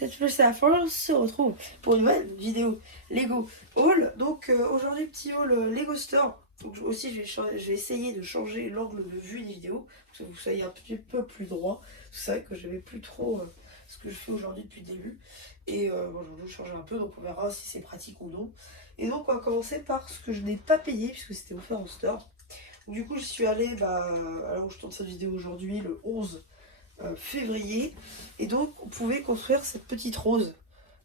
Cette fois c'est la fin, on se retrouve pour une nouvelle vidéo Lego haul. Donc aujourd'hui petit haul Lego Store. Donc aussi je vais essayer de changer l'angle de vue des vidéos pour que vous soyez un petit peu plus droit. C'est vrai que j'avais plus trop ce que je fais aujourd'hui depuis le début. Et bon, je vais changer un peu, donc on verra si c'est pratique ou non. Et donc on va commencer par ce que je n'ai pas payé puisque c'était offert en store. Donc, du coup je suis allée à là où je tourne cette vidéo aujourd'hui, le 11 février, et donc on pouvait construire cette petite rose,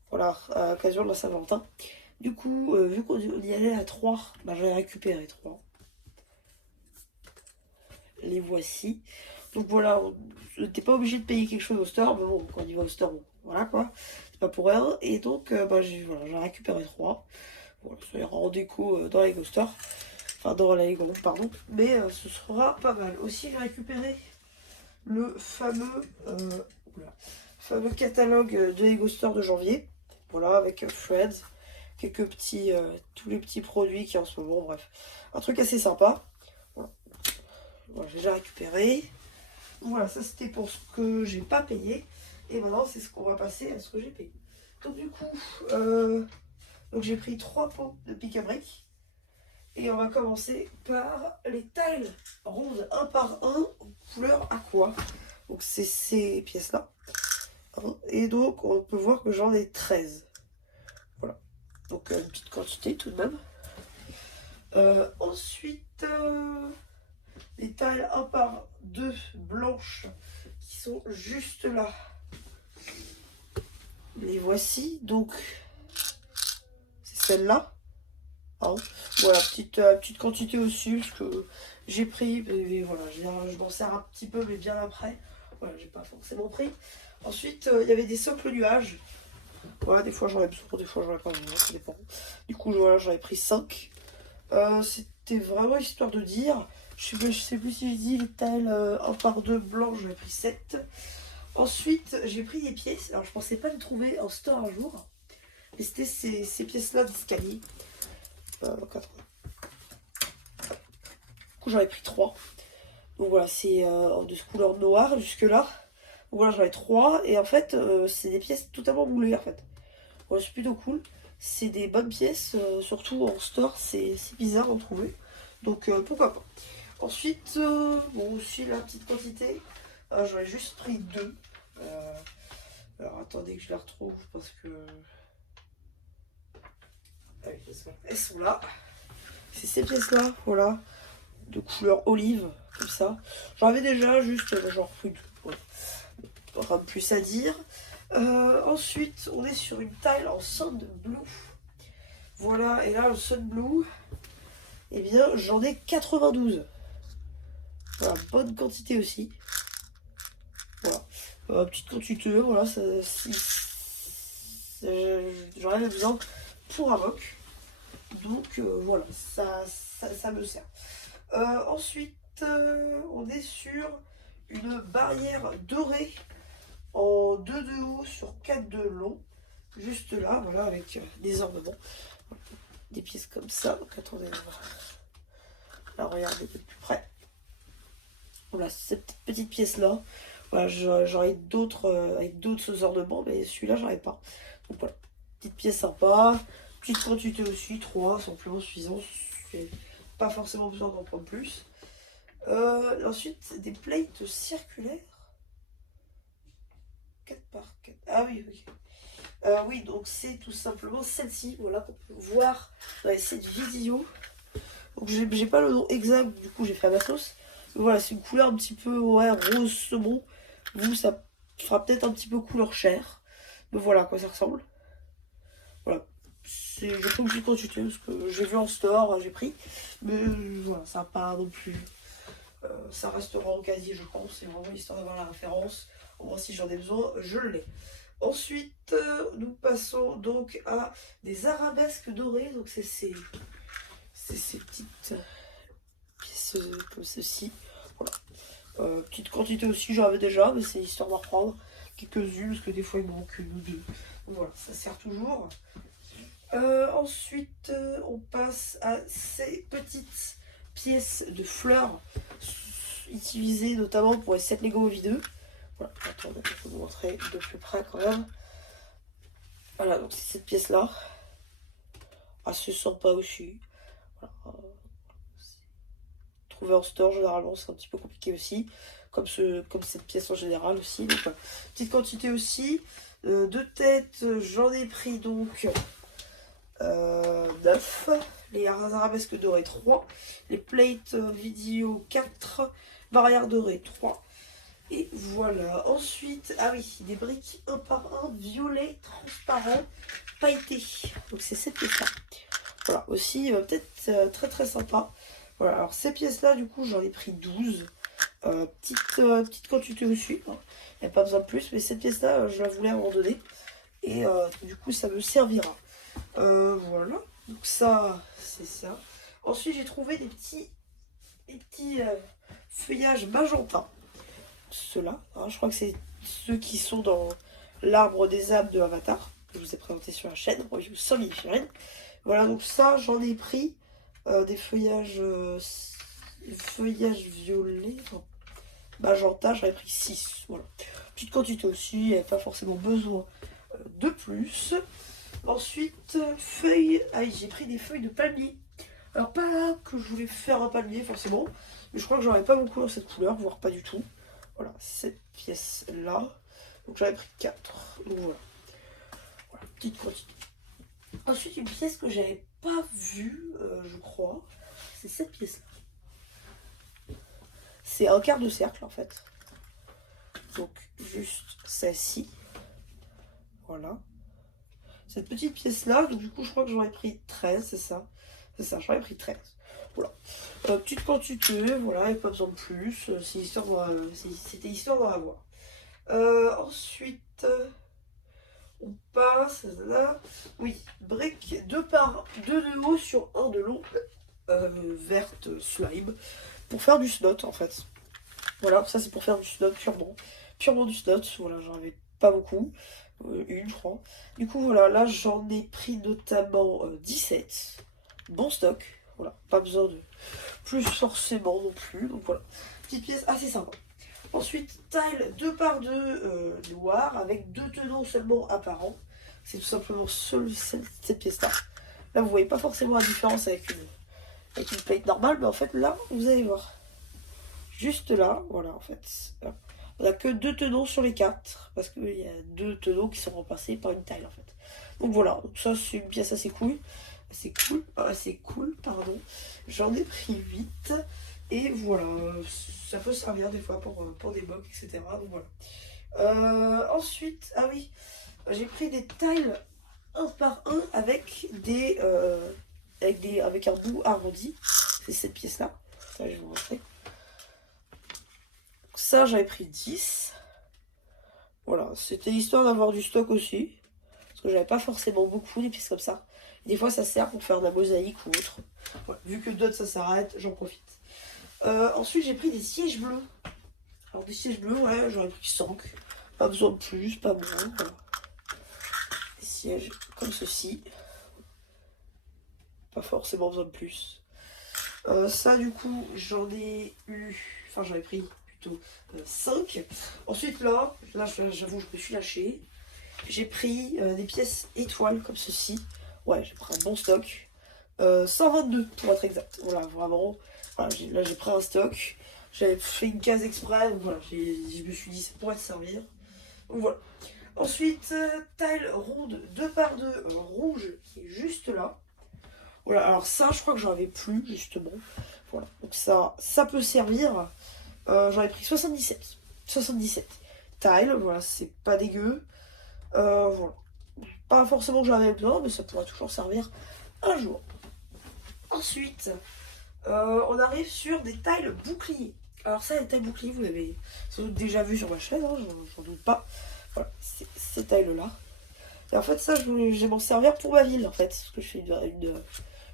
voilà, à l'occasion de la Saint-Valentin. Du coup, vu qu'on y allait à 3, bah, j'en ai récupéré 3. Les voici. Donc voilà, t'es pas obligé de payer quelque chose au store, mais bon, quand on y va au store, bon, voilà quoi, c'est pas pour rien. Et donc, bah, j'ai récupéré 3. Voilà, ça ira en déco dans la Lego Store, enfin dans la Lego, pardon, mais ce sera pas mal. Aussi, j'ai récupéré le fameux catalogue de Lego Store de janvier. Voilà, avec Fred, quelques petits, tous les petits produits qui en ce moment, bref. Un truc assez sympa. Voilà, voilà j'ai déjà récupéré. Voilà, ça c'était pour ce que j'ai pas payé. Et maintenant, c'est ce qu'on va passer à ce que j'ai payé. Donc du coup, donc j'ai pris 3 pots de pic-à-bric. Et on va commencer par les tiles rondes 1 par 1 couleur aqua. Donc c'est ces pièces-là. Et donc on peut voir que j'en ai 13. Voilà. Donc une petite quantité tout de même. Ensuite, les tiles 1 par 2 blanches qui sont juste là. Les voici. Donc c'est celle-là. Hein. Voilà, petite quantité aussi, parce que j'ai pris, mais voilà, je m'en sers un petit peu, mais bien après. Voilà, j'ai pas forcément pris. Ensuite, il y avait des socles nuages. Voilà, des fois j'en ai besoin, des fois j'en ai pas besoin, ça dépend. Du coup, voilà, j'en ai pris 5. C'était vraiment histoire de dire. Je sais plus si j'ai dit les tiles 1 par 2 blancs, j'en ai pris 7. Ensuite, j'ai pris des pièces. Alors, je pensais pas les trouver en store un jour. Mais c'était ces pièces-là d'escalier. 80. Du coup, j'en ai pris 3. Donc voilà, c'est de couleur noire jusque là. Donc voilà, j'en ai 3. Et en fait, c'est des pièces totalement moulées en fait. Voilà, c'est plutôt cool. C'est des bonnes pièces, surtout en store, c'est bizarre d'en trouver. Donc pourquoi pas. Ensuite, bon aussi la petite quantité, j'en ai juste pris 2. Alors attendez que je les retrouve parce que... Ah oui, elles sont là. C'est ces pièces là, voilà, de couleur olive, comme ça. J'en avais déjà juste genre pris 2. Voilà. Rien de plus à dire. Ensuite, on est sur une tile en Sun Blue. Voilà, et là, le Sun Blue, eh bien, j'en ai 92. Voilà, bonne quantité aussi. Voilà, petite quantité, voilà, j'en avais besoin pour un mock. Donc, voilà, ça me sert. Ensuite, on est sur une barrière dorée en 2 de haut sur 4 de long. Juste là, voilà, avec des ornements. Des pièces comme ça. Donc attendez, là, regardez de plus près. Voilà, cette petite pièce-là. Voilà, j'aurais d'autres avec d'autres ornements, mais celui-là, j'en ai pas. Donc voilà, petite pièce sympa. Petite quantité aussi, 3, c'est amplement suffisant. J'ai pas forcément besoin d'en prendre plus. Ensuite, des plates circulaires. 4 par 4. Ah oui, oui. Oui, donc c'est tout simplement celle-ci, voilà, qu'on peut voir dans cette vidéo. Donc j'ai pas le nom exact, du coup j'ai fait à ma sauce. Mais voilà, c'est une couleur un petit peu ouais, rose saumon. Vous, ça fera peut-être un petit peu couleur chair. Mais voilà à quoi ça ressemble. Voilà. J'ai pris une petite quantité parce que j'ai vu en store, j'ai pris. Mais voilà, ça n'a pas non plus. Ça restera en casier, je pense. C'est vraiment histoire d'avoir la référence. Au moins, si j'en ai besoin, je l'ai. Ensuite, nous passons donc à des arabesques dorées. Donc, c'est ces petites pièces comme ceci. Voilà. Petite quantité aussi, j'en avais déjà, mais c'est histoire d'en reprendre quelques-unes parce que des fois il manque une ou deux. Donc, voilà, ça sert toujours. Ensuite, on passe à ces petites pièces de fleurs utilisées notamment pour les 7 Lego Movie 2. Voilà, attendez, je vais vous montrer de plus près quand même. Voilà, donc c'est cette pièce-là. Assez sympa aussi. Voilà. Trouver en store, généralement, c'est un petit peu compliqué aussi. Comme cette pièce en général aussi. Donc, voilà. Petite quantité aussi. Deux têtes, j'en ai pris donc 9. Les arabesques dorées 3. Les plates vidéo 4. Barrières dorées 3. Et voilà. Ensuite, ah oui, des briques un par un, violet, transparent, pailleté. Donc c'est cette pièce-là. Voilà, aussi peut-être très très sympa. Voilà, alors ces pièces-là, du coup, j'en ai pris 12. Petite quantité aussi. Hein. Il n'y a pas besoin de plus, mais cette pièce-là, je la voulais abandonner. Et du coup, ça me servira. Voilà, donc ça, c'est ça. Ensuite, j'ai trouvé des petits feuillages magenta. Ceux-là, hein, je crois que c'est ceux qui sont dans l'arbre des âmes de Avatar, que je vous ai présenté sur la chaîne, review sans mini-figurines. Voilà, donc ça, j'en ai pris des feuillages violets, enfin, magenta, j'en ai pris 6. Voilà. Petite quantité aussi, il n'y avait pas forcément besoin de plus. Ensuite, feuilles. Ah oui, j'ai pris des feuilles de palmier. Alors, pas que je voulais faire un palmier forcément, mais je crois que j'en avais pas beaucoup dans cette couleur, voire pas du tout. Voilà, cette pièce-là. Donc, j'en ai pris 4. Donc, voilà. Voilà, petite quantité. Ensuite, une pièce que j'avais pas vue, je crois, c'est cette pièce-là. C'est un quart de cercle en fait. Donc, juste celle-ci. Voilà. Cette petite pièce-là, donc du coup, je crois que j'en ai pris 13, c'est ça. C'est ça, j'en ai pris 13. Voilà. Petite quantité, voilà, il n'y a pas besoin de plus. C'était histoire d'en avoir. Ensuite, on passe là. Oui, briques 2 par 2 de haut sur 1 de long, verte slime, pour faire du snot en fait. Voilà, ça c'est pour faire du snot purement du snot. Voilà, j'en avais pas beaucoup. Une, je crois. Du coup, voilà, là j'en ai pris notamment 17. Bon stock. Voilà, pas besoin de plus forcément non plus. Donc voilà, petite pièce assez sympa. Ensuite, tile 2 par 2 noir avec 2 tenons seulement apparents. C'est tout simplement cette pièce-là. Là, vous voyez pas forcément la différence avec une plate normale, mais en fait, là, vous allez voir. Juste là, voilà, en fait. On n'a que 2 tenons sur les 4, parce qu'il y a 2 tenons qui sont remplacés par une tile, en fait. Donc voilà, donc ça, c'est une pièce assez cool. Assez cool, pardon. J'en ai pris 8. Et voilà, ça peut servir des fois pour des box, etc. Donc voilà. Ensuite, ah oui, j'ai pris des tiles un par un avec un bout arrondi. C'est cette pièce-là. Je vais vous montrer. Ça, j'avais pris 10. Voilà, c'était histoire d'avoir du stock aussi. Parce que j'avais pas forcément beaucoup des pièces comme ça. Des fois, ça sert pour faire de la mosaïque ou autre. Voilà, vu que d'autres, ça s'arrête, j'en profite. Ensuite, j'ai pris des sièges bleus. Alors, des sièges bleus, ouais, j'en ai pris 5. Pas besoin de plus, pas moins. Voilà. Des sièges comme ceci. Pas forcément besoin de plus. Ça, du coup, j'en ai eu. Enfin, j'en ai pris plutôt 5. Ensuite, là j'avoue, je me suis lâchée. J'ai pris des pièces étoiles comme ceci. Ouais, j'ai pris un bon stock. 122 pour être exact. Voilà, vraiment. Voilà, là, j'ai pris un stock. J'avais fait une case exprès. Donc voilà, je me suis dit, ça pourrait te servir. Donc voilà. Ensuite, tile ronde 2 par 2 rouge qui est juste là. Voilà, alors ça, je crois que j'en avais plus, justement. Voilà, donc ça peut servir. J'en ai pris 77. 77 tile, voilà, c'est pas dégueu. Voilà. Pas forcément que j'en avais besoin, mais ça pourrait toujours servir un jour. Ensuite, on arrive sur des tiles boucliers. Alors ça, les tiles boucliers, vous l'avez sans doute déjà vu sur ma chaîne, hein, j'en doute pas. Voilà, c'est ces tiles-là. Et en fait, ça, je vais m'en servir pour ma ville, en fait. Parce que je fais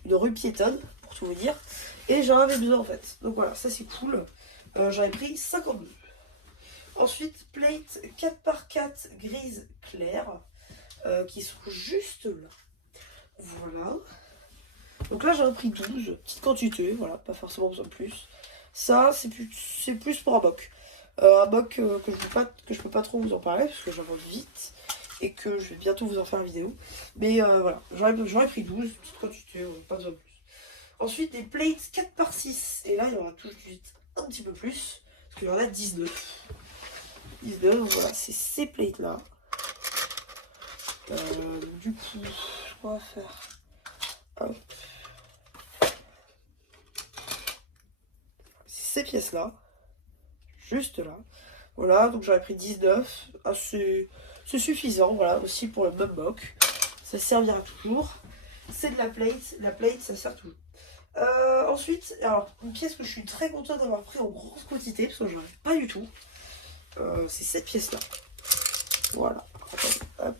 une rue piétonne, pour tout vous dire. Et j'en avais besoin, en fait. Donc voilà, ça, c'est cool. J'en ai pris 52. Ensuite, plate 4 par 4 grise claire. Qui sont juste là. Voilà. Donc là, j'en ai pris 12. Petite quantité, voilà, pas forcément besoin de plus. Ça, c'est plus pour un boc. Un boc que je peux pas trop vous en parler, parce que j'en vends vite. et que je vais bientôt vous en faire une vidéo. Mais voilà, j'aurais pris 12, petite quantité, pas besoin de plus. Ensuite, des plates 4x6. Et là, il y en a tout de suite un petit peu plus. Parce qu'il y en a 19. 19, voilà, c'est ces plates-là. Du coup, on va faire... Hop. C'est ces pièces-là. Juste là. Voilà, donc j'aurais pris 19. Ah, c'est suffisant, voilà, aussi pour le même mock. Ça servira toujours. C'est de la plate. La plate, ça sert toujours. Ensuite, alors, une pièce que je suis très contente d'avoir pris en grosse quantité, parce que je n'arrive pas du tout. C'est cette pièce-là. Voilà. Hop.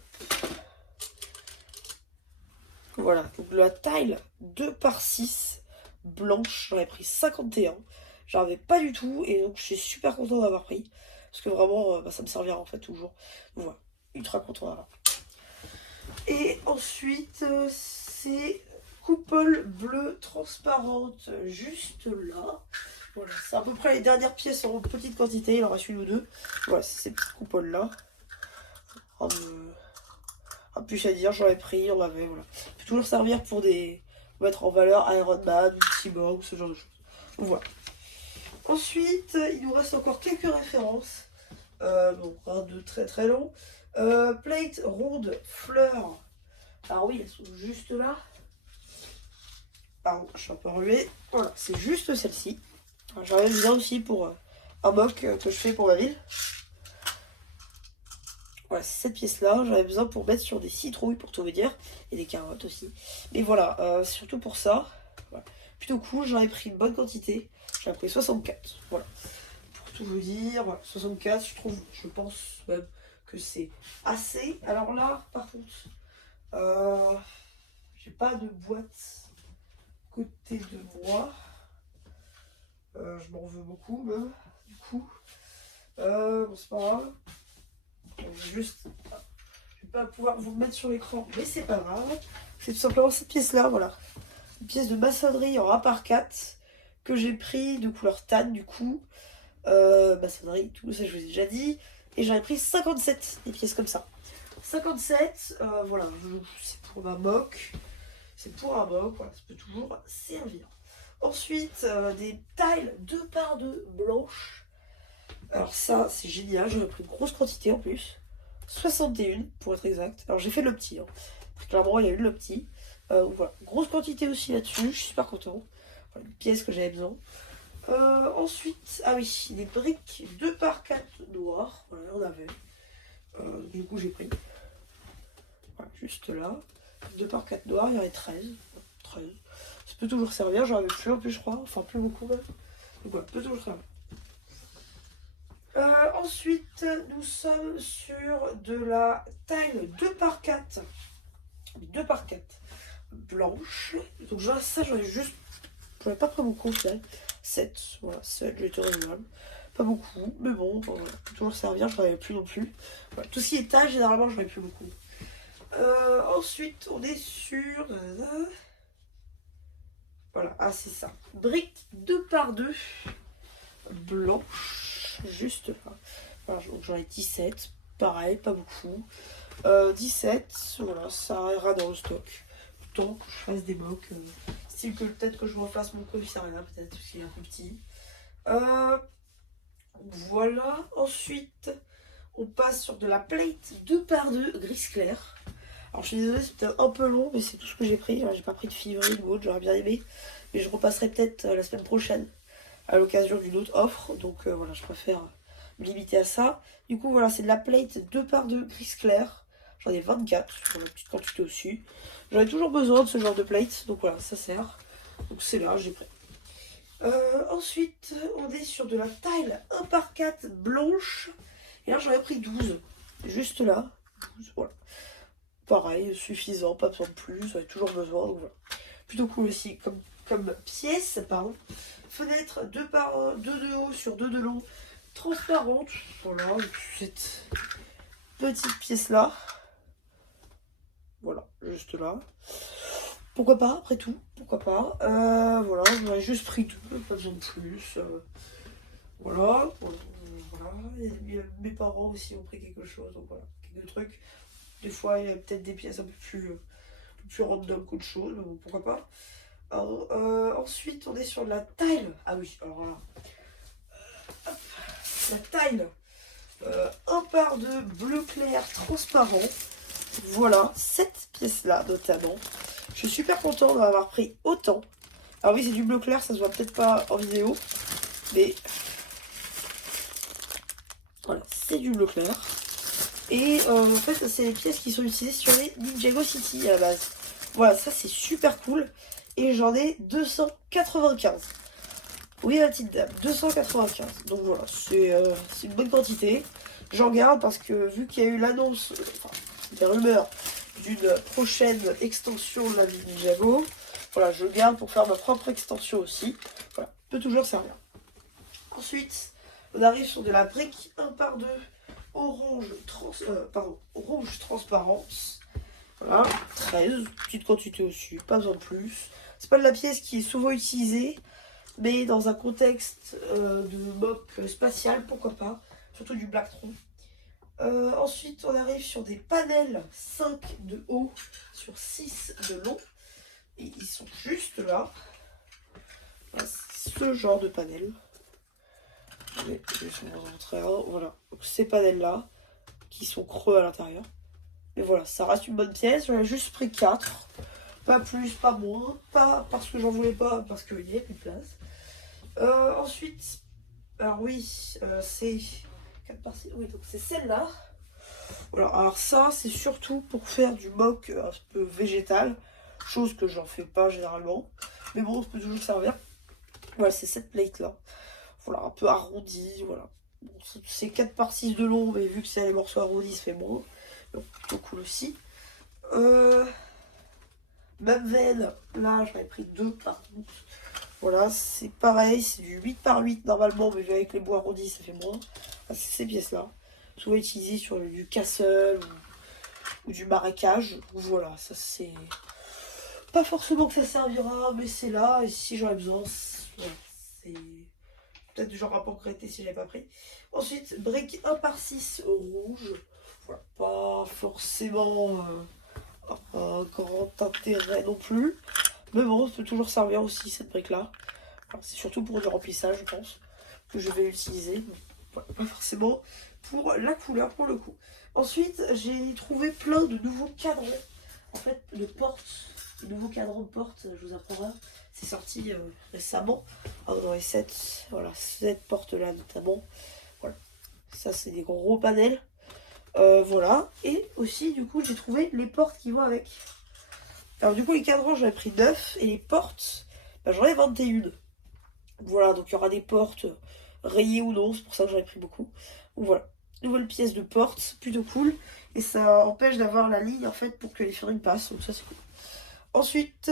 Voilà, donc la tile 2x6 blanche, j'en ai pris 51. J'en avais pas du tout, et donc je suis super content d'avoir pris. Parce que vraiment, ça me servira en fait toujours. Donc voilà, ultra content d'avoir. Et ensuite, c'est coupole bleue transparente juste là. Voilà, c'est à peu près les dernières pièces en petite quantité, il en reste une ou deux. Voilà, c'est ces petites coupoles là. Un plus à dire, j'en ai pris, on avait, voilà. Ça peut toujours servir pour mettre en valeur Iron Man, Cyborg ou ce genre de choses. Donc voilà. Ensuite, il nous reste encore quelques références. Donc un de très très long. Plate ronde fleur. Alors oui, elles sont juste là. Pardon, je suis un peu enrhumée. Voilà, c'est juste celle-ci. J'en ai besoin aussi pour un mock que je fais pour ma ville. Voilà, c'est cette pièce-là. J'en ai besoin pour mettre sur des citrouilles, pour tout vous dire. Et des carottes aussi. Mais voilà, surtout pour ça. Voilà. Plutôt cool, j'en ai pris une bonne quantité. J'en ai pris 64. Voilà. Pour tout vous dire, voilà, 64, je pense même que c'est assez. Alors là, par contre, j'ai pas de boîte côté de moi. Je m'en veux beaucoup, même, du coup. Bon, c'est pas grave. Juste, je vais pas pouvoir vous le mettre sur l'écran, mais c'est pas grave. C'est tout simplement cette pièce-là, voilà. Une pièce de maçonnerie en 1x4 que j'ai pris de couleur tan, du coup. Maçonnerie, tout ça, je vous ai déjà dit. Et j'en ai pris 57, des pièces comme ça. 57, voilà, c'est pour ma mock. C'est pour un mock, voilà, ça peut toujours servir. Ensuite, des tiles 2x2 blanches. Alors ça, c'est génial, j'en ai pris une grosse quantité en plus. 61 pour être exact. Alors j'ai fait le petit, hein. Clairement il y a eu le petit. Voilà, grosse quantité aussi là-dessus, je suis super content. Voilà, une pièce que j'avais besoin. Ensuite, ah oui, des briques 2x4 noires. Voilà, on avait. Du coup j'ai pris. Voilà, juste là. 2x4 noirs, il y en avait 13. 13. Ça peut toujours servir, j'en avais plus en plus je crois. Enfin plus beaucoup même. Donc voilà, peut toujours servir. Ensuite, nous sommes sur de la tile 2x4. 2x4 blanche. Donc ça, j'en ai juste... J'en ai pas pris beaucoup au final. 7. Voilà, 7, j'ai été raisonnable. Pas beaucoup, mais bon, voilà, peut toujours servir, je n'en avais plus non plus. Voilà, tout ce qui est taille, généralement, j'en ai plus beaucoup. Ensuite, on est sur... Voilà, ah c'est ça. Brique 2x2 blanche. Juste là. Voilà, donc j'en ai 17. Pareil, pas beaucoup. 17, voilà, ça ira dans le stock. Tant que je fasse des mocks. Style que peut-être que je refasse mon commissariat, peut-être, parce qu'il est un peu petit. Voilà. Ensuite, on passe sur de la plate 2x2 gris clair. Alors je suis désolée, c'est peut-être un peu long, mais c'est tout ce que j'ai pris. J'ai pas pris de figurine ou autre, j'aurais bien aimé. Mais je repasserai peut-être la semaine prochaine à l'occasion d'une autre offre. Donc voilà, je préfère me limiter à ça. Du coup, voilà, c'est de la plate 2x2 gris clair. J'en ai 24, voilà, petite quantité aussi. J'en ai toujours besoin de ce genre de plate, donc voilà, ça sert. Donc c'est là, j'ai pris. Ensuite, on est sur de la tile 1x4 blanche. Et là, j'en ai pris 12. Juste là. 12, voilà. Pareil, suffisant, pas besoin de plus, j'en ai toujours besoin. Donc voilà. Plutôt cool aussi, comme pièce, pardon. Fenêtre 2 de haut sur 2 de long, transparente. Voilà, cette petite pièce là. Voilà, juste là. Pourquoi pas, après tout, pourquoi pas. Voilà, j'en ai juste pris 2, pas besoin de plus. Voilà. Mes parents aussi ont pris quelque chose, donc voilà, quelques trucs. Des fois, il y a peut-être des pièces un peu plus random qu'autre chose, mais bon, pourquoi pas. Alors, ensuite, on est sur de la tile. Ah oui, alors là, hop, la tile. Un par de bleu clair transparent. Voilà, cette pièce-là, notamment. Je suis super content d'en avoir pris autant. Alors oui, c'est du bleu clair, ça se voit peut-être pas en vidéo. Mais voilà, c'est du bleu clair. Et en fait, c'est les pièces qui sont utilisées sur les Ninjago City à la base. Voilà, ça c'est super cool. Et j'en ai 295. Oui, la petite dame, 295. Donc voilà, c'est une bonne quantité. J'en garde parce que vu qu'il y a eu l'annonce, enfin, des rumeurs d'une prochaine extension de la vie Ninjago, voilà, je garde pour faire ma propre extension aussi. Voilà, peut toujours servir. Ensuite, on arrive sur de la brique 1 par 2 rouge transparence. Voilà, 13, petite quantité aussi, pas besoin de plus. C'est pas de la pièce qui est souvent utilisée, mais dans un contexte de mock spatial, pourquoi pas, surtout du Blacktron. Ensuite, on arrive sur des panels 5 de haut sur 6 de long. Et ils sont juste là. Voilà, ce genre de panel. Je vais vous en montrer un. Voilà, donc ces panels-là, qui sont creux à l'intérieur. Mais voilà, ça reste une bonne pièce. J'en ai juste pris 4. Pas plus, pas moins. Pas parce que j'en voulais pas, parce qu'il n'y avait plus de place. Ensuite, alors oui, c'est 4 par 6. Oui, donc c'est celle-là. Voilà, alors ça, c'est surtout pour faire du mock un peu végétal. Chose que j'en fais pas généralement. Mais bon, ça peut toujours servir. Voilà, c'est cette plate-là. Voilà, un peu arrondi, voilà. Bon, c'est 4 par 6 de long, mais vu que c'est les morceaux arrondis, ça fait moins. Donc, plutôt cool aussi. Même veine, là, j'en ai pris 2 par 12. Voilà, c'est pareil, c'est du 8 par 8 normalement, mais avec les bois arrondis, ça fait moins. Ah, c'est ces pièces-là. Souvent utilisées sur du castle ou du marécage. Voilà, ça c'est... Pas forcément que ça servira, mais c'est là, et si j'en ai besoin, voilà, c'est... Peut-être du genre à pancréter si j'ai pas pris. Ensuite, brique 1 par 6 rouge. Voilà, pas forcément un grand intérêt non plus. Mais bon, ça peut toujours servir aussi cette brique-là. C'est surtout pour du remplissage, je pense, que je vais utiliser. Voilà, pas forcément pour la couleur, pour le coup. Ensuite, j'ai trouvé plein de nouveaux cadrans. En fait, de portes. De nouveaux cadrans de portes, je vous apprendrai. C'est sorti récemment. Dans les 7, voilà, cette porte-là notamment. Voilà. Ça, c'est des gros panels. Voilà. Et aussi, du coup, j'ai trouvé les portes qui vont avec. Alors, du coup, les cadrans, j'en ai pris 9. Et les portes, bah, j'en ai 21. Voilà, donc il y aura des portes rayées ou non. C'est pour ça que j'en ai pris beaucoup. Donc voilà. Nouvelle pièce de porte, plutôt cool. Et ça empêche d'avoir la ligne, en fait, pour que les figurines passent. Donc ça, c'est cool. Ensuite,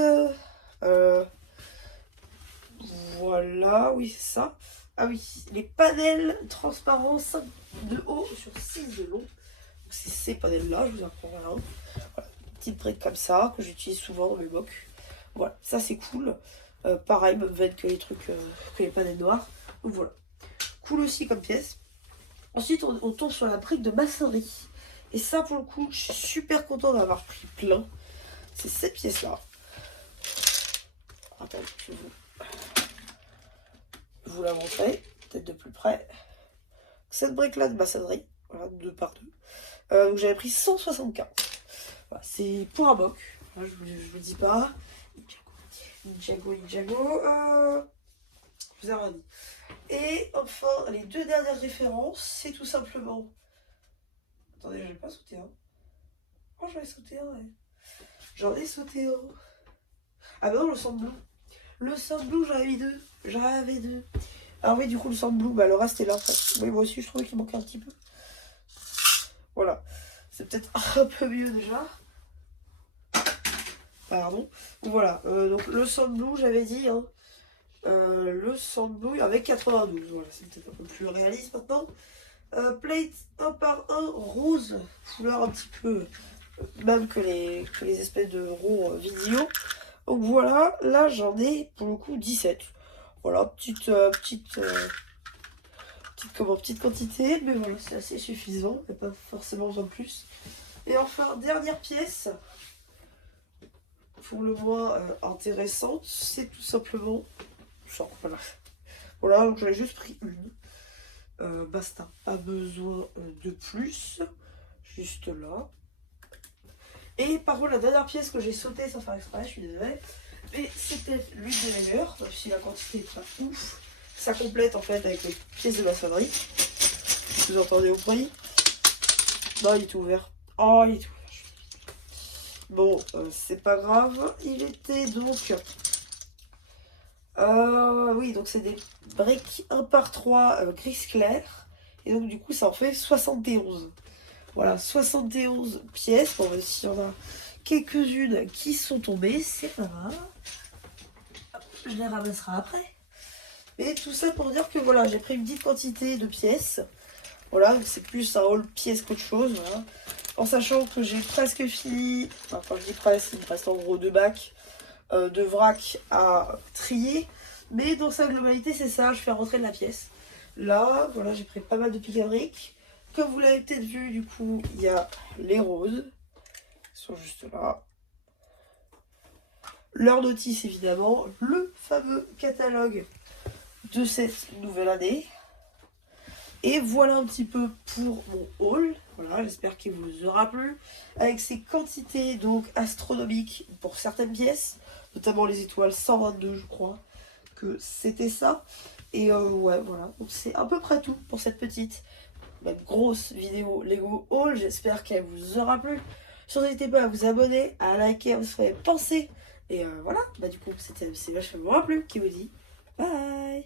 voilà, oui, c'est ça. Ah oui, les panels transparents 5 de haut sur 6 de long. C'est ces panels-là, je vous en prends un. Voilà, petite brique comme ça, que j'utilise souvent dans mes mocks. Voilà, ça c'est cool. Pareil, même veine que les trucs, que les panels noirs. Donc voilà, cool aussi comme pièce. Ensuite, on tombe sur la brique de maçonnerie. Et ça, pour le coup, je suis super content d'avoir pris plein. C'est cette pièce-là. Attends, je vais vous la montrer, peut-être de plus près. Cette brique-là de maçonnerie, voilà, 2 par 2. Donc j'avais pris 175. Voilà, c'est pour un mock. Je vous dis pas. Ninjago. Je vous ai rien dit. Et enfin, les 2 dernières références, c'est tout simplement. Attendez, j'en ai pas sauté un. Oh, j'en ai sauté un, ouais. J'en ai sauté un. Ah bah non, le Sandblue. Le Sandblue, j'en avais 2. J'en avais 2. Alors oui, du coup, le Sandblue, bah, le reste est là. En fait. Oui, moi aussi, je trouvais qu'il manquait un petit peu. Voilà. C'est peut-être un peu mieux déjà. Pardon. Voilà. Donc, le Sandblue, j'avais dit. Hein. Le Sandblue avec 92. Voilà, c'est peut-être un peu plus réaliste maintenant. Plate 1 par 1 rose. Couleur un petit peu... même que les espèces de ronds vidéo. Donc voilà, là j'en ai pour le coup 17. Voilà, petite quantité, mais voilà, c'est assez suffisant, il n'y a pas forcément besoin de plus. Et enfin, dernière pièce, pour le moins intéressante, c'est tout simplement ça. Voilà. Voilà, donc j'en ai juste pris une. Basta, pas besoin de plus. Juste là. Et par contre, la dernière pièce que j'ai sautée sans faire exprès, je suis désolée. Mais c'était l'une des meilleures, même si la quantité est pas ouf. Ça complète en fait avec les pièces de maçonnerie. Vous entendez au bruit? Non, il est tout ouvert. Oh, il est tout ouvert. Bon, c'est pas grave. Il était donc... oui, donc c'est des briques 1 par 3 gris clair. Et donc du coup, ça en fait 71. Voilà, 71 pièces. Bon, même s'il y en a quelques-unes qui sont tombées, c'est pas grave. Je les ramasserai après. Mais tout ça pour dire que voilà, j'ai pris une petite quantité de pièces. Voilà, c'est plus un haul pièce qu'autre chose. Voilà. En sachant que j'ai presque fini, enfin quand je dis presque, il me reste en gros 2 bacs de vrac à trier. Mais dans sa globalité, c'est ça, je fais rentrer de la pièce. Là, voilà, j'ai pris pas mal de pic à briques. Comme vous l'avez peut-être vu, du coup, il y a les roses. Ils sont juste là. Leur notice, évidemment. Le fameux catalogue de cette nouvelle année. Et voilà un petit peu pour mon haul. Voilà, j'espère qu'il vous aura plu. Avec ces quantités donc astronomiques pour certaines pièces, notamment les étoiles 122, je crois que c'était ça. Et ouais, voilà. Donc c'est à peu près tout pour cette petite, même grosse vidéo Lego haul. J'espère qu'elle vous aura plu. Surtout n'hésitez pas à vous abonner, à liker, à vous faire penser. Et voilà, bah du coup, c'est vachement plu qui vous dit bye.